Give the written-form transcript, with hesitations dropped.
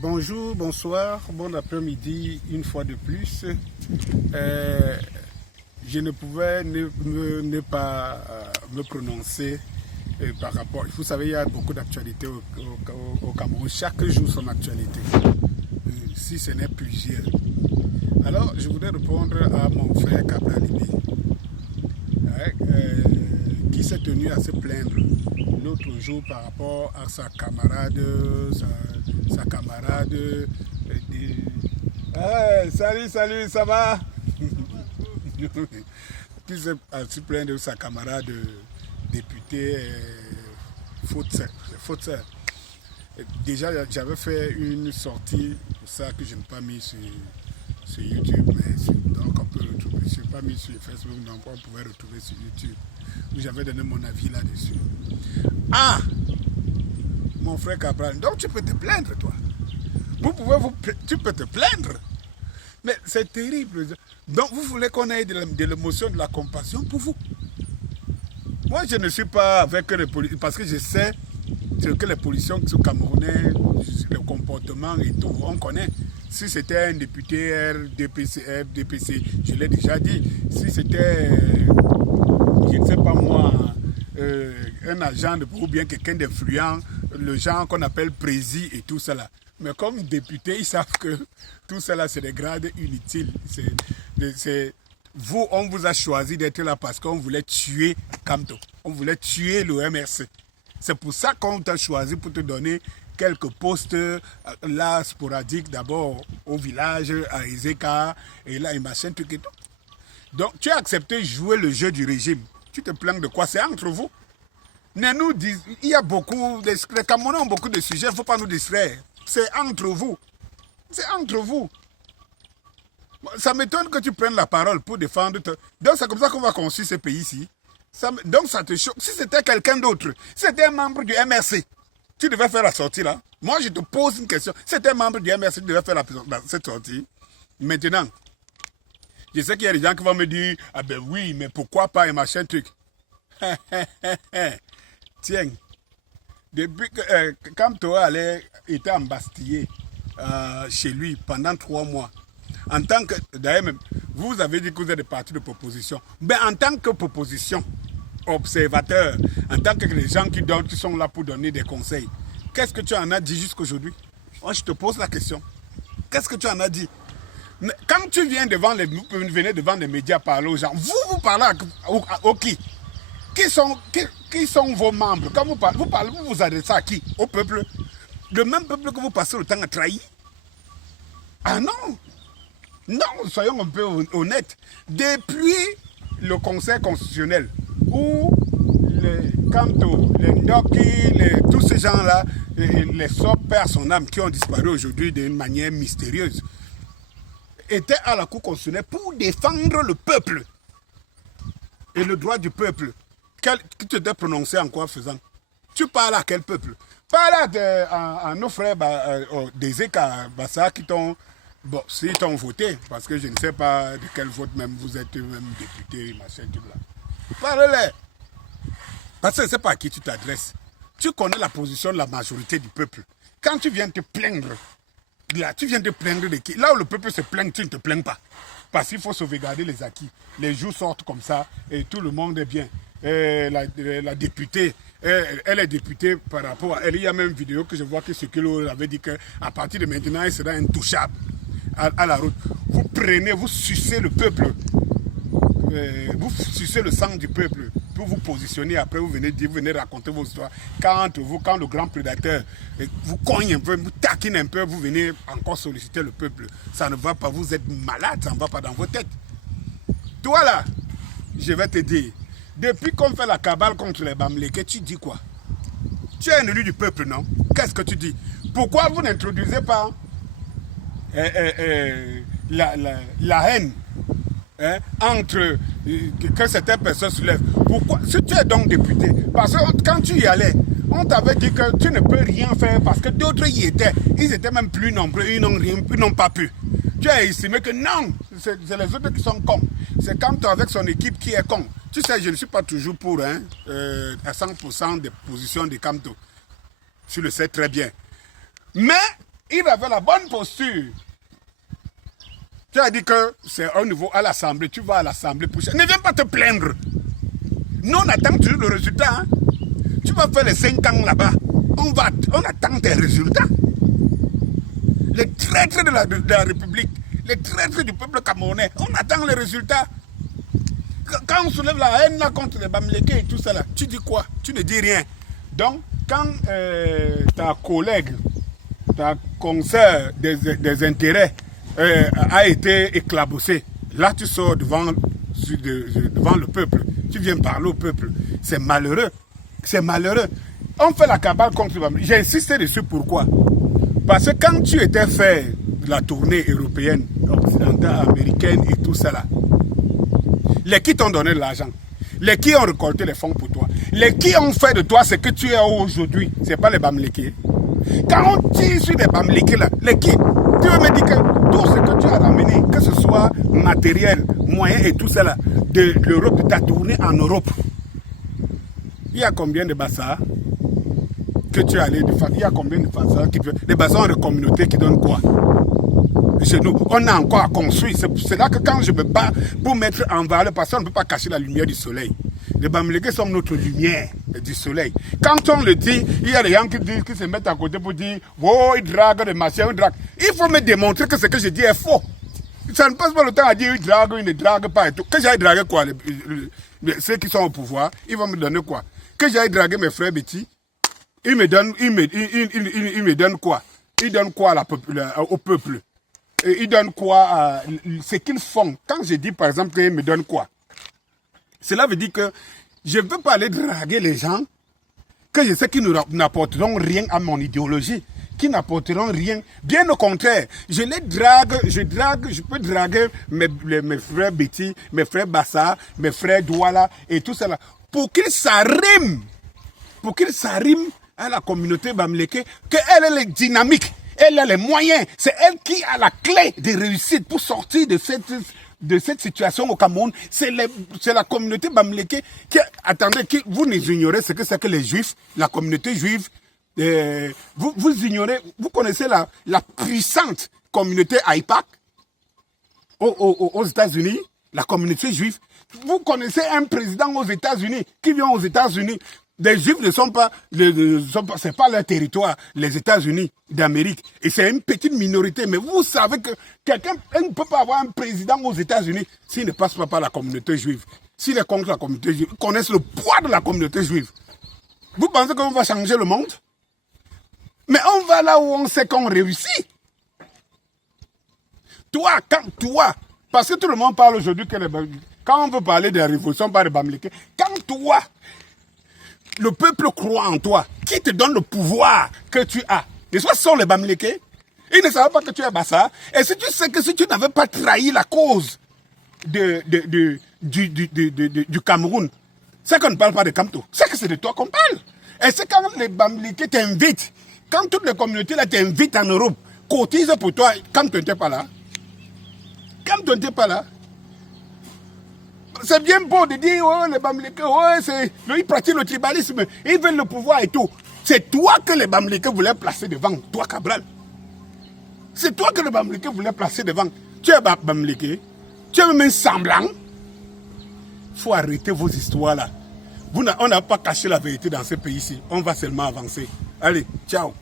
Bonjour, bonsoir, bon après-midi, une fois de plus. Je ne pouvais ne pas me prononcer par rapport... Vous savez, il y a beaucoup d'actualités au Cameroun. Chaque jour, son actualité. Si ce n'est plusieurs. Alors, je voudrais répondre à mon frère Cabral Libé, qui s'est tenu à se plaindre l'autre jour par rapport à sa camarade, salut, ça va? Qui s'est plaindre de sa camarade députée Fauteuil. Déjà, j'avais fait une sortie, pour ça que je n'ai pas mis sur YouTube, donc on peut retrouver. Je n'ai pas mis sur Facebook, donc on pouvait retrouver sur YouTube, où j'avais donné mon avis là-dessus. Ah, mon frère Cabral, donc tu peux te plaindre, toi. Tu peux te plaindre. Mais c'est terrible. Donc vous voulez qu'on ait de l'émotion, de la compassion pour vous. Moi, je ne suis pas avec les policiers, parce que je sais ce que les policiers sont camerounais, le comportement et tout, on connaît. Si c'était un député RDPC, je l'ai déjà dit. Si c'était, je ne sais pas moi, un agent ou bien quelqu'un d'influent, le genre qu'on appelle prési et tout cela. Mais comme député, ils savent que tout cela, c'est des grades inutiles. Vous, on vous a choisi d'être là parce qu'on voulait tuer Kamto. On voulait tuer le MRC. C'est pour ça qu'on t'a choisi pour te donner quelques postes là sporadiques, d'abord au village, à Ezeka, et là, et machin, tout et tout. Donc, tu as accepté de jouer le jeu du régime. Tu te plains de quoi? C'est entre vous. Ne nous dis, il y a beaucoup, les Camerounais ont beaucoup de sujets, il ne faut pas nous distraire. C'est entre vous. C'est entre vous. Ça m'étonne que tu prennes la parole pour défendre. Donc, c'est comme ça qu'on va construire ce pays-ci. Donc, ça te choque. Si c'était quelqu'un d'autre, si c'était un membre du MRC, tu devais faire la sortie là. Moi, je te pose une question. Si c'était un membre du MRC, tu devais faire cette sortie. Maintenant, je sais qu'il y a des gens qui vont me dire, ah ben oui, mais pourquoi pas un machin truc. Tiens, depuis que Kamto était embastillé chez lui pendant 3 mois, en tant que, d'ailleurs même, vous avez dit que vous êtes des partis de proposition, mais en tant que proposition, observateur, en tant que les gens qui sont là pour donner des conseils, qu'est-ce que tu en as dit jusqu'aujourd'hui? Moi, je te pose la question. Qu'est-ce que tu en as dit? Quand tu viens vous venez devant les médias parler aux gens, vous parlez à qui? Qui sont vos membres? Quand vous vous adressez à qui? Au peuple? Le même peuple que vous passez le temps à trahir? Ah non! Non, soyons un peu honnêtes. Depuis le Conseil constitutionnel, où les Kamto, les Ndoki, tous ces gens-là, les sorts perdent son âme qui ont disparu aujourd'hui d'une manière mystérieuse, étaient à la Cour constitutionnelle pour défendre le peuple et le droit du peuple. Qui te t'es prononcé en quoi faisant? Tu parles à quel peuple? Parle à nos frères des Eka, Bassa, qui t'ont... Bon, s'ils t'ont voté, parce que je ne sais pas de quel vote même vous êtes même député, machin, tout là. Parle-les. Parce que je ne sais pas à qui tu t'adresses. Tu connais la position de la majorité du peuple. Quand tu viens te plaindre, là, tu viens te plaindre de qui? Là où le peuple se plaint, tu ne te plains pas. Parce qu'il faut sauvegarder les acquis. Les jours sortent comme ça et tout le monde est bien. La députée, elle est députée par rapport à elle. Il y a même une vidéo que je vois que Sekelo avait dit qu'à partir de maintenant, elle sera intouchable à la route. Vous prenez, vous sucez le peuple. Vous sucez le sang du peuple pour vous positionner. Après, vous venez raconter vos histoires. Quand le grand prédateur vous cogne un peu, vous taquine un peu, vous venez encore solliciter le peuple. Ça ne va pas, vous êtes malade, ça ne va pas dans vos têtes. Toi là, je vais te dire, depuis qu'on fait la cabale contre les Bamlékés, tu dis quoi? Tu es un élu du peuple, non? Qu'est-ce que tu dis? Pourquoi vous n'introduisez pas la haine entre que certaines personnes soulèvent? Pourquoi? Si tu es donc député, parce que quand tu y allais, on t'avait dit que tu ne peux rien faire parce que d'autres y étaient. Ils étaient même plus nombreux, ils n'ont pas pu. Tu as estimé que non, c'est les autres qui sont cons. C'est quand tu es avec son équipe qui est con. Tu sais, je ne suis pas toujours pour à 100% des positions de Kamto. Tu le sais très bien. Mais Il avait la bonne posture. Tu as dit que c'est au niveau à l'Assemblée. Tu vas à l'Assemblée pour... Ne viens pas te plaindre. Nous, on attend toujours le résultat. Hein. Tu vas faire les 5 ans là-bas. On attend tes résultats. Les traîtres de la République, les traîtres du peuple camerounais, on attend les résultats. Quand on soulève la haine là, contre les Bamileke et tout ça, là, tu dis quoi? Tu ne dis rien. Donc, quand ta collègue, ta consoeur des intérêts a été éclabossée, là tu sors devant le peuple. Tu viens parler au peuple. C'est malheureux. C'est malheureux. On fait la cabale contre les Bamileke. J'ai insisté dessus, pourquoi? Parce que quand tu étais fait de la tournée européenne, occidentale, américaine et tout ça là, les qui t'ont donné de l'argent, les qui ont récolté les fonds pour toi, les qui ont fait de toi ce que tu es aujourd'hui, ce n'est pas les Bamileke. Quand on tire sur les Bamileke là, les qui, tu veux me dire que tout ce que tu as ramené, que ce soit matériel, moyen et tout ça là, de l'Europe, de ta tournée en Europe, il y a combien de bassards que tu es allé de faire? Il y a combien de bassards qui des bassards de communauté qui donnent quoi? Chez nous, on a encore à construire. C'est là que quand je me bats pour mettre en valeur, parce qu'on ne peut pas cacher la lumière du soleil. Les Bamileke sont notre lumière du soleil. Quand on le dit, il y a des gens qui se mettent à côté pour dire oh, ils draguent des machins, ils draguent. Il faut me démontrer que ce que je dis est faux. Ça ne passe pas le temps à dire ils draguent, ils ne draguent pas et tout. Que j'aille draguer quoi? Ceux qui sont au pouvoir, ils vont me donner quoi? Que j'aille draguer mes frères Betty, ils me donnent quoi? Ils donnent quoi au peuple? Et ils donnent quoi? Ce qu'ils font. Quand je dis par exemple qu'ils me donnent quoi? Cela veut dire que je ne veux pas aller draguer les gens que je sais qu'ils n'apporteront rien à mon idéologie, qui n'apporteront rien. Bien au contraire, je peux draguer mes frères Betty, mes frères Bassa, mes frères Douala et tout ça là, pour qu'ils s'arriment à la communauté Bamileke, qu'elle est dynamique, elle a les moyens, c'est elle qui a la clé de réussite pour sortir de cette situation au Cameroun. C'est la communauté Bamileke qui, attendez, vous ignorez ce que c'est que les Juifs, la communauté juive, vous ignorez, vous connaissez la puissante communauté AIPAC aux États-Unis, la communauté juive. Vous connaissez un président aux États-Unis qui vient aux États-Unis. Les Juifs ne sont pas, c'est pas leur territoire, les États-Unis d'Amérique. Et c'est une petite minorité. Mais vous savez que quelqu'un ne peut pas avoir un président aux États-Unis s'il ne passe pas par la communauté juive. S'il est contre la communauté juive, ils connaissent le poids de la communauté juive. Vous pensez qu'on va changer le monde? Mais on va là où on sait qu'on réussit. Toi, parce que tout le monde parle aujourd'hui que quand on veut parler de la révolution par les Bamileke, quand toi, le peuple croit en toi, qui te donne le pouvoir que tu as. Et ce sont les Bamileke. Ils ne savent pas que tu es Bassa. Et si tu sais que si tu n'avais pas trahi la cause du Cameroun, c'est qu'on ne parle pas de Kamto. C'est que c'est de toi qu'on parle. Et c'est quand les Bamileke t'invitent, quand toutes les communautés là t'invitent en Europe, cotisent pour toi, Kamto n'était pas là. Kamto n'était pas là. C'est bien beau de dire, oh, les Bamileke, oh, ils pratiquent le tribalisme, ils veulent le pouvoir et tout. C'est toi que les Bamileke voulaient placer devant, toi Cabral. C'est toi que les Bamileke voulaient placer devant. Tu es Bamileke, tu es même un semblant. Il faut arrêter vos histoires là. On n'a pas caché la vérité dans ce pays-ci, on va seulement avancer. Allez, ciao.